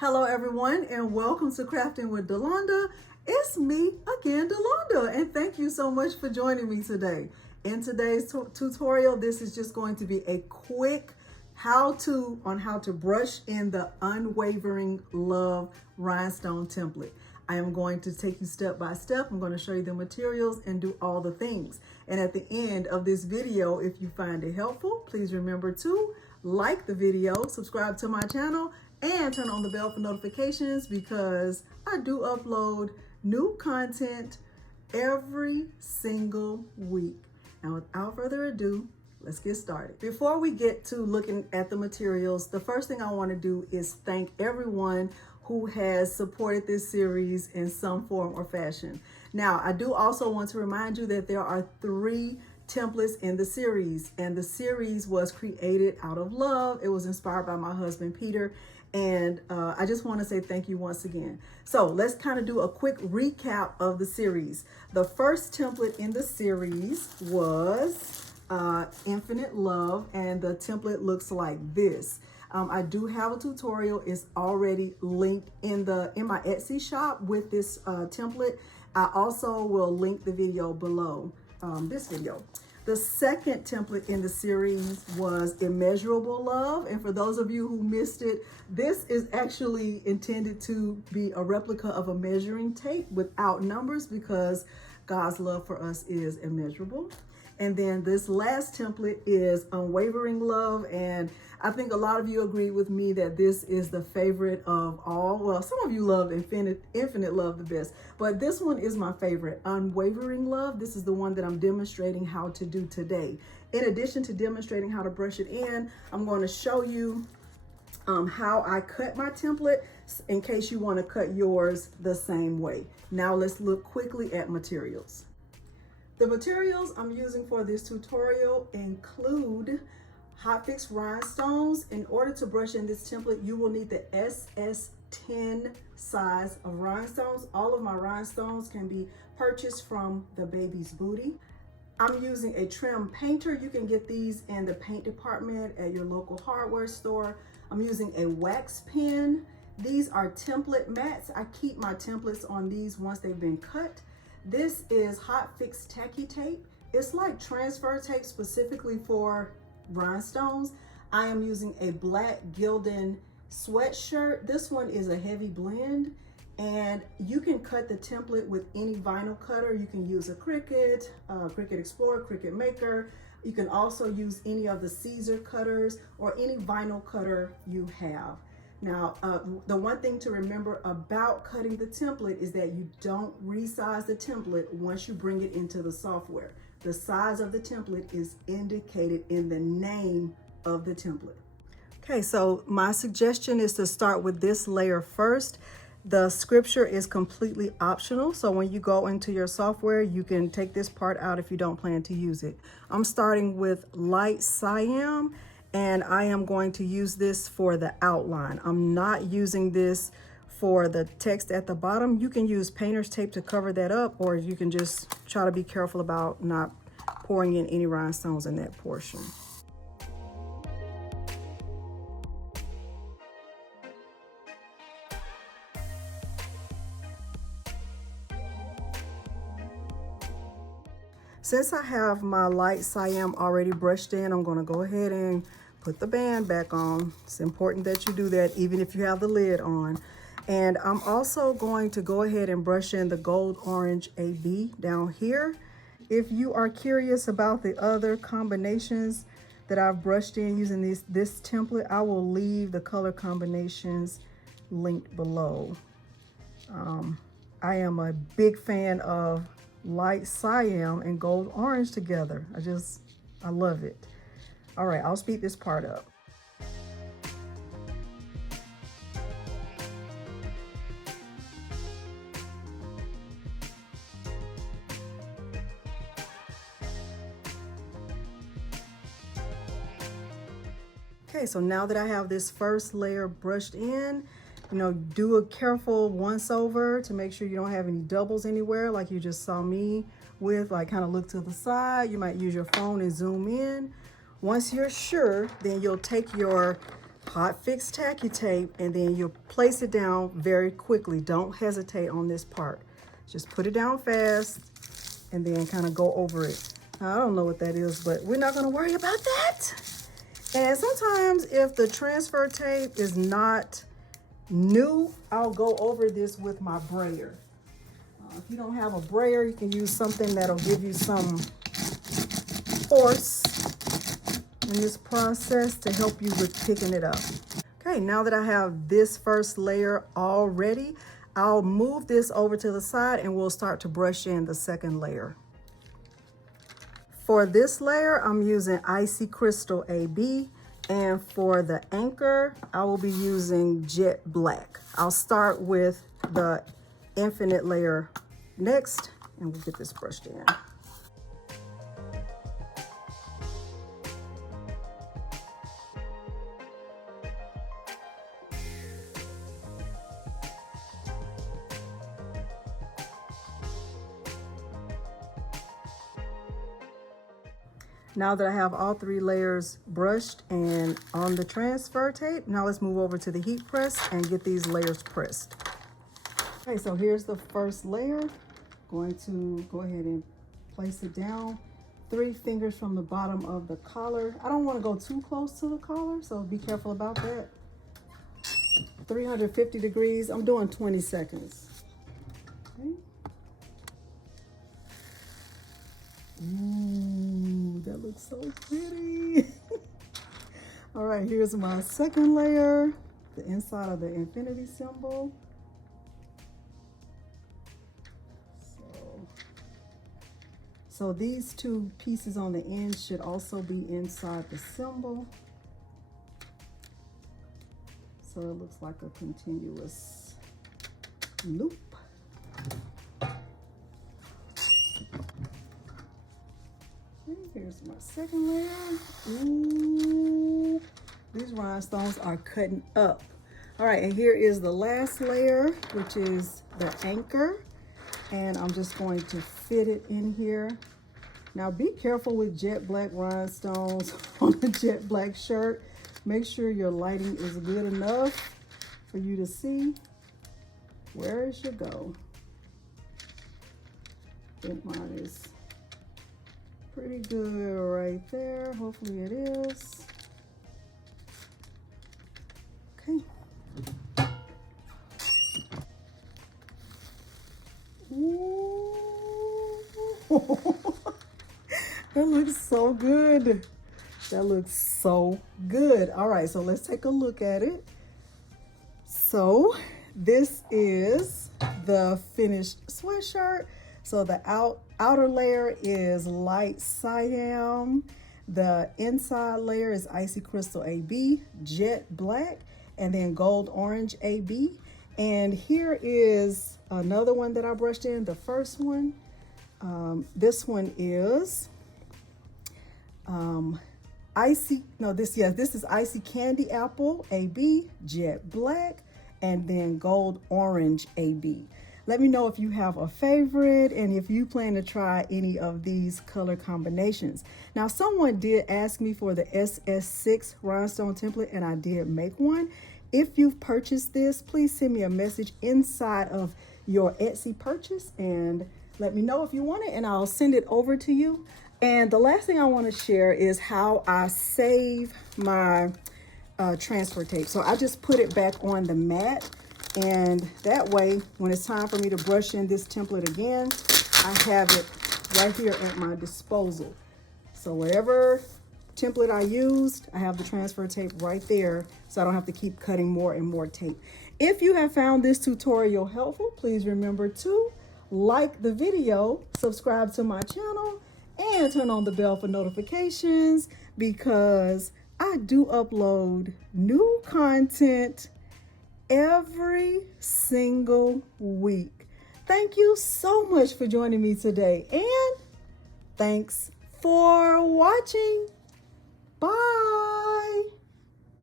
Hello everyone and welcome to Crafting with Delonda. It's me again, Delonda, and thank you so much for joining me today. In today's tutorial, this is just going to be a quick how-to on how to brush in the Unwavering Love Rhinestone template. I am going to take you step by step. I'm going to show you the materials and do all the things. And at the end of this video, if you find it helpful, please remember to like the video, subscribe to my channel, and turn on the bell for notifications because I do upload new content every single week. Now, without further ado, let's get started. Before we get to looking at the materials, the first thing I want to do is thank everyone who has supported this series in some form or fashion. Now, I do also want to remind you that there are 3 templates in the series, and the series was created out of love. It was inspired by my husband, Peter, and I just want to say thank you once again. So let's kind of do a quick recap of the series. The first template in the series was Infinite Love, and the template looks like this. I do have a tutorial. It's already linked in my Etsy shop with this template. I also will link the video below this video. The second template in the series was Immeasurable Love. And for those of you who missed it, this is actually intended to be a replica of a measuring tape without numbers because God's love for us is immeasurable. And then this last template is Unwavering Love. And I think a lot of you agree with me that this is the favorite of all. Well, some of you love Infinite Love the best, but this one is my favorite, Unwavering Love. This is the one that I'm demonstrating how to do today. In addition to demonstrating how to brush it in, I'm going to show you how I cut my template in case you want to cut yours the same way. Now let's look quickly at materials. The materials I'm using for this tutorial include hot fix rhinestones. In order to brush in this template, you will need the SS10 size of rhinestones. All of my rhinestones can be purchased from the Baby's Booty. I'm using a trim painter. You can get these in the paint department at your local hardware store. I'm using a wax pen. These are template mats. I keep my templates on these once they've been cut. This is hot fix tacky tape. It's like transfer tape specifically for rhinestones. I am using a black Gildan sweatshirt. This one is a heavy blend, and you can cut the template with any vinyl cutter. You can use a Cricut, Cricut Explorer, Cricut Maker. You can also use any of the Caesar cutters or any vinyl cutter you have. Now, the one thing to remember about cutting the template is that you don't resize the template once you bring it into the software. The size of the template is indicated in the name of the template. Okay, so my suggestion is to start with this layer first. The scripture is completely optional, so when you go into your software, you can take this part out if you don't plan to use it. I'm starting with light Siam, and I am going to use this for the outline. I'm not using this for the text at the bottom. You can use painter's tape to cover that up, or you can just try to be careful about not pouring in any rhinestones in that portion. Since I have my light Siam already brushed in, I'm gonna go ahead and put the band back on. It's important that you do that even if you have the lid on. And I'm also going to go ahead and brush in the gold orange AB down here. If you are curious about the other combinations that I've brushed in using this template, I will leave the color combinations linked below. I am a big fan of light Siam and gold orange together. I love it. All right, I'll speed this part up. Okay, so now that I have this first layer brushed in, do a careful once over to make sure you don't have any doubles anywhere like you just saw me with. Like, kind of look to the side. You might use your phone and zoom in. Once you're sure, then you'll take your hot fix tacky tape, and then you'll place it down very quickly. Don't hesitate on this part. Just put it down fast and then kind of go over it. Now, I don't know what that is, but we're not going to worry about that. And sometimes if the transfer tape is not new, I'll go over this with my brayer. If you don't have a brayer, you can use something that'll give you some force in this process to help you with picking it up. Okay, now that I have this first layer all ready, I'll move this over to the side and we'll start to brush in the second layer. For this layer, I'm using Icy Crystal AB, and for the anchor, I will be using Jet Black. I'll start with the infinite layer next, and we'll get this brushed in. Now that I have all 3 layers brushed and on the transfer tape, now let's move over to the heat press and get these layers pressed. Okay, so here's the first layer. Going to go ahead and place it down 3 fingers from the bottom of the collar. I don't want to go too close to the collar, so be careful about that. 350 degrees, I'm doing 20 seconds. Okay. Ooh, that looks so pretty. All right, here's my second layer, the inside of the infinity symbol. So these 2 pieces on the end should also be inside the symbol. So it looks like a continuous loop. Here's my second layer. Ooh, these rhinestones are cutting up. All right, and here is the last layer, which is the anchor. And I'm just going to fit it in here. Now be careful with jet black rhinestones on a jet black shirt. Make sure your lighting is good enough for you to see where it should go. I think mine is pretty good right there. Hopefully it is. Okay. Ooh. That looks so good. That looks so good. All right, so let's take a look at it. So this is the finished sweatshirt. So the outer layer is light Siam. The inside layer is Icy Crystal AB, Jet Black, and then Gold Orange AB. And here is another one that I brushed in, the first one. This one is this is Icy Candy Apple AB, Jet Black, and then Gold Orange AB. Let me know if you have a favorite and if you plan to try any of these color combinations. Now, someone did ask me for the SS6 rhinestone template, and I did make one. If you've purchased this, please send me a message inside of your Etsy purchase and let me know if you want it, and I'll send it over to you. And the last thing I want to share is how I save my transfer tape. So I just put it back on the mat, and that way, when it's time for me to brush in this template again, I have it right here at my disposal. So whatever template I used, I have the transfer tape right there, so I don't have to keep cutting more and more tape. If you have found this tutorial helpful, please remember to like the video, subscribe to my channel, and turn on the bell for notifications, because I do upload new content every single week. Thank you so much for joining me today, and thanks for watching. Bye.